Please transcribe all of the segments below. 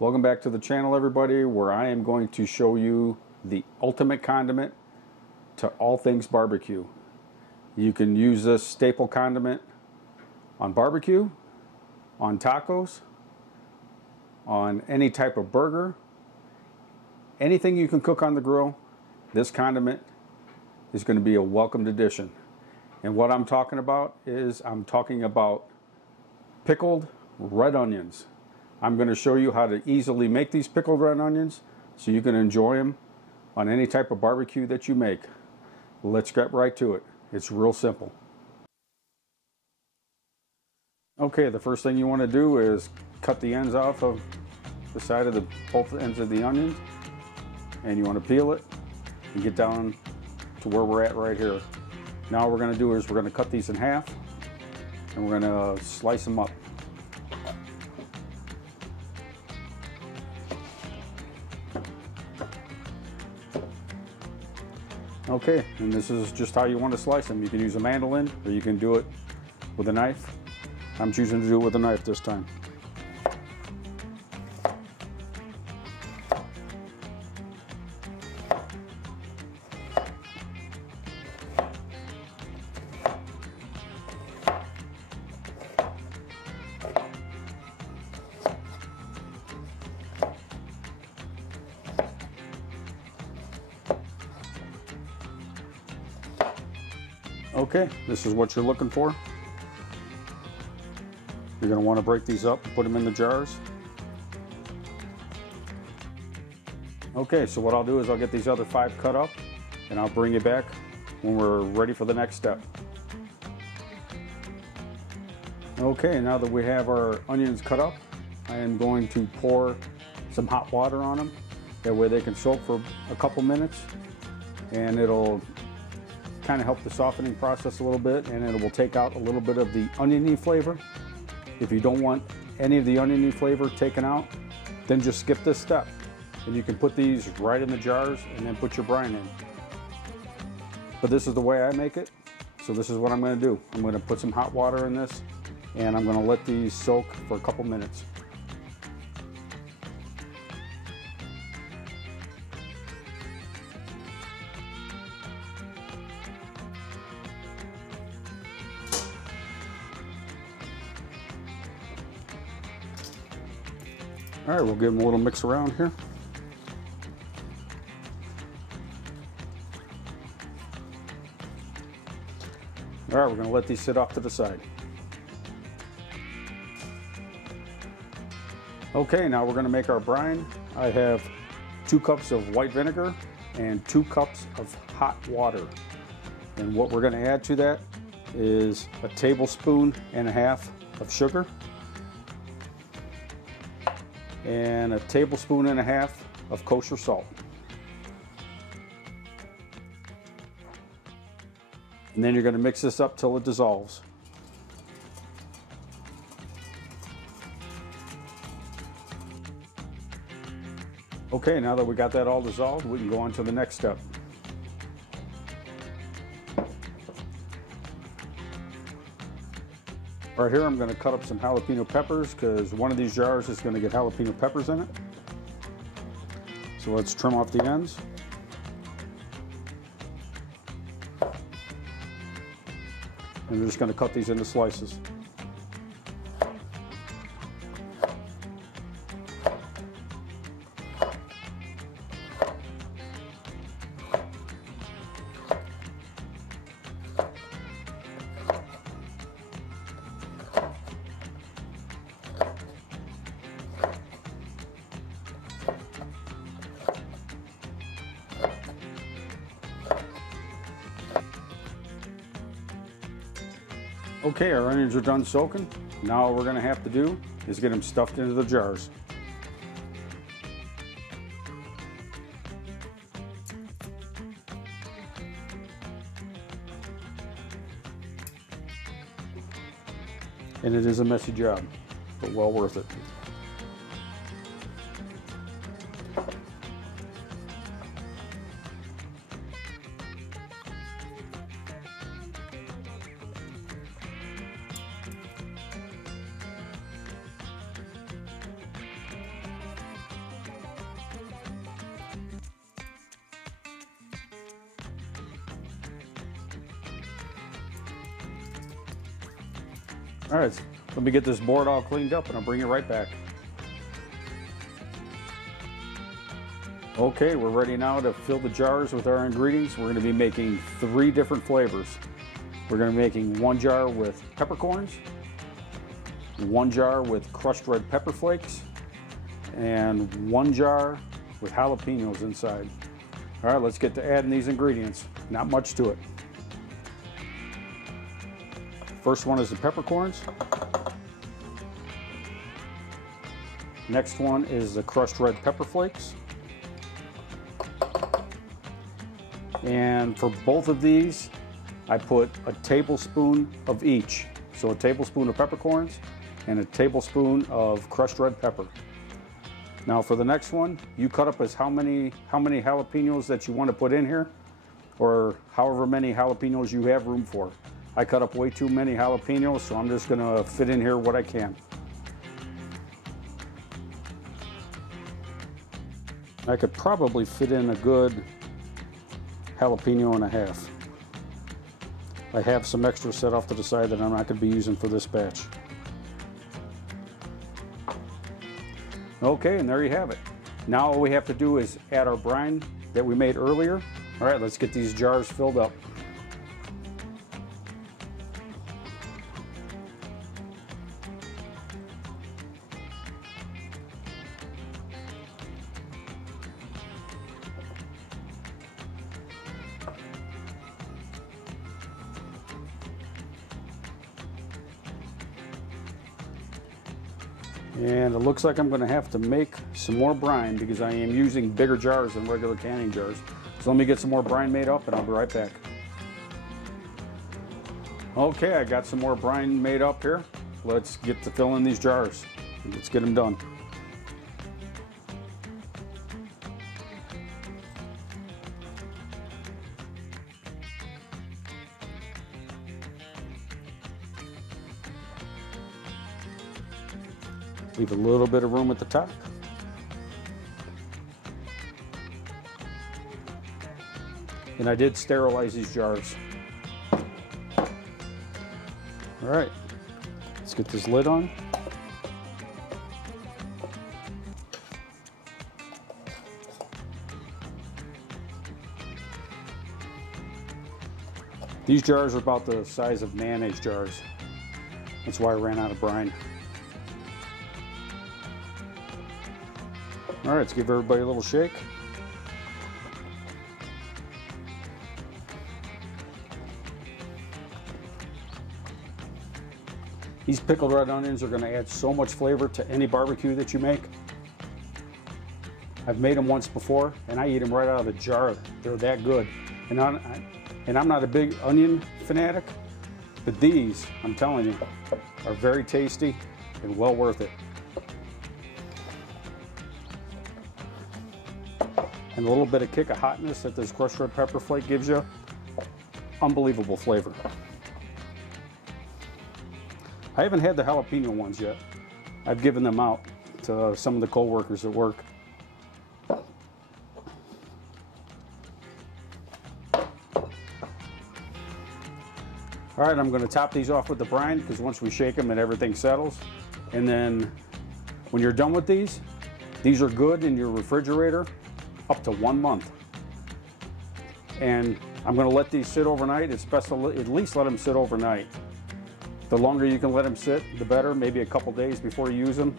Welcome back to the channel, everybody, where I am going to show you the ultimate condiment to all things barbecue. You can use this staple condiment on barbecue, on tacos, on any type of burger, anything you can cook on the grill. This condiment is going to be a welcomed addition. And what I'm talking about is I'm talking about pickled red onions. I'm going to show you how to easily make these pickled red onions so you can enjoy them on any type of barbecue that you make. Let's get right to it. It's real simple. Okay, the first thing you want to do is cut the ends off of the side of both ends of the onions, and you want to peel it and get down to where we're at right here. Now what we're going to do is we're going to cut these in half and we're going to slice them up. Okay, and this is just how you want to slice them. You can use a mandolin or you can do it with a knife. I'm choosing to do it with a knife this time. Okay, this is what you're looking for. You're going to want to break these up and put them in the jars. Okay, so what I'll do is I'll get these other 5 cut up and I'll bring you back when we're ready for the next step. Okay, now that we have our onions cut up, I am going to pour some hot water on them. That way they can soak for a couple minutes and it'll kind of help the softening process a little bit, and it will take out a little bit of the oniony flavor. If you don't want any of the oniony flavor taken out, then just skip this step. And you can put these right in the jars and then put your brine in. But this is the way I make it, so this is what I'm going to do. I'm going to put some hot water in this and I'm going to let these soak for a couple minutes. All right, we'll give them a little mix around here. All right, we're going to let these sit off to the side. Okay, now we're going to make our brine. I have 2 cups of white vinegar and 2 cups of hot water. And what we're going to add to that is a tablespoon and a half of sugar and a tablespoon and a half of kosher salt. And then you're going to mix this up till it dissolves. Okay, now that we got that all dissolved, we can go on to the next step. Right here I'm going to cut up some jalapeno peppers because one of these jars is going to get jalapeno peppers in it. So let's trim off the ends. And we're just going to cut these into slices. Okay, our onions are done soaking. Now what we're going to have to do is get them stuffed into the jars. And it is a messy job, but well worth it. All right, let me get this board all cleaned up and I'll bring it right back. Okay, we're ready now to fill the jars with our ingredients. We're going to be making 3 different flavors. We're going to be making 1 jar with peppercorns, 1 jar with crushed red pepper flakes, and 1 jar with jalapenos inside. All right, let's get to adding these ingredients. Not much to it. First one is the peppercorns. Next one is the crushed red pepper flakes. And for both of these, I put a tablespoon of each. So a tablespoon of peppercorns and a tablespoon of crushed red pepper. Now for the next one, you cut up as how many jalapenos that you want to put in here, or however many jalapenos you have room for. I cut up way too many jalapenos, so I'm just gonna fit in here what I can. I could probably fit in a good jalapeno and a half. I have some extra set off to the side that I'm not going to be using for this batch. Okay, and there you have it. Now all we have to do is add our brine that we made earlier. All right, let's get these jars filled up. And it looks like I'm going to have to make some more brine because I am using bigger jars than regular canning jars. So let me get some more brine made up and I'll be right back. Okay, I got some more brine made up here. Let's get to filling these jars. Let's get them done. Leave a little bit of room at the top. And I did sterilize these jars. All right, let's get this lid on. These jars are about the size of mayonnaise jars. That's why I ran out of brine. All right, let's give everybody a little shake. These pickled red onions are going to add so much flavor to any barbecue that you make. I've made them once before, and I eat them right out of the jar. They're that good. And I'm not a big onion fanatic, but these, I'm telling you, are very tasty and well worth it. And a little bit of kick of hotness that this crushed red pepper flake gives you. Unbelievable flavor. I haven't had the jalapeno ones yet. I've given them out to some of the co-workers at work. All right, I'm going to top these off with the brine because once we shake them and everything settles. And then when you're done with these are good in your refrigerator up to 1 month. And I'm going to let these sit overnight. It's best to at least let them sit overnight. The longer you can let them sit, the better, maybe a couple days before you use them.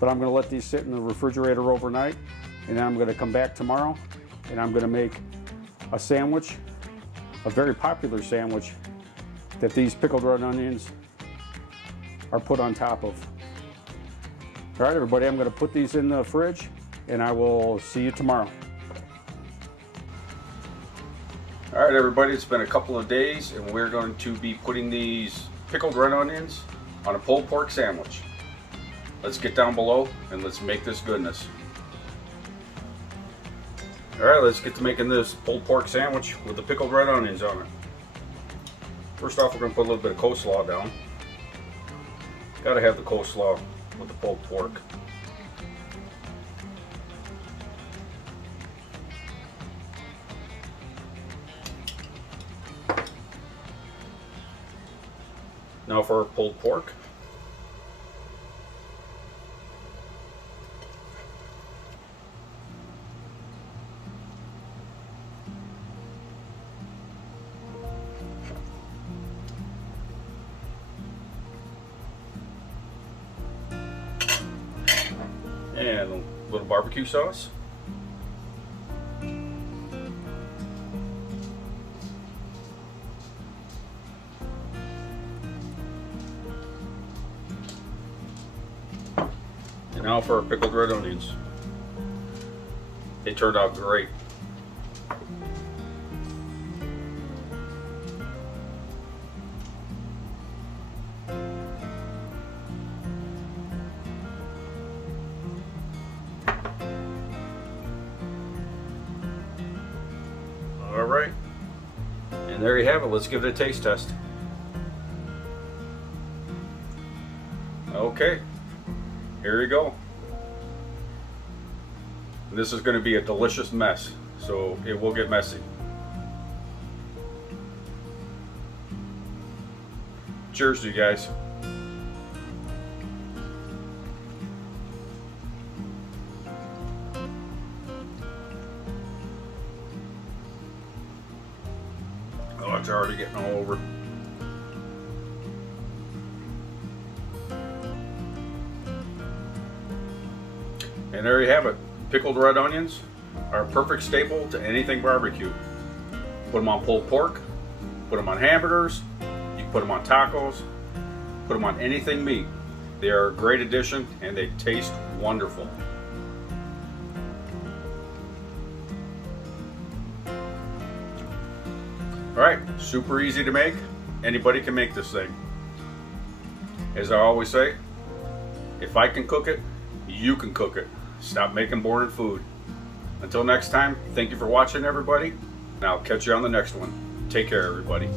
But I'm going to let these sit in the refrigerator overnight, and then I'm going to come back tomorrow and I'm going to make a sandwich, a very popular sandwich that these pickled red onions are put on top of. All right, everybody, I'm going to put these in the fridge and I will see you tomorrow. All right, everybody, it's been a couple of days and we're going to be putting these pickled red onions on a pulled pork sandwich. Let's get down below and let's make this goodness. All right, let's get to making this pulled pork sandwich with the pickled red onions on it. First off, we're going to put a little bit of coleslaw down. Gotta have the coleslaw with the pulled pork. Now for our pulled pork. And a little barbecue sauce. And now for our pickled red onions. They turned out great. All right, and there you have it. Let's give it a taste test. Okay, here you go. This is going to be a delicious mess, so it will get messy. Cheers to you guys. Oh, it's already getting all over. And there you have it. Pickled red onions are a perfect staple to anything barbecue. Put them on pulled pork, put them on hamburgers, you can put them on tacos, put them on anything meat. They are a great addition and they taste wonderful. Alright, super easy to make. Anybody can make this thing. As I always say, if I can cook it, you can cook it. Stop making boring food. Until next time, thank you for watching, everybody, and I'll catch you on the next one. Take care, everybody.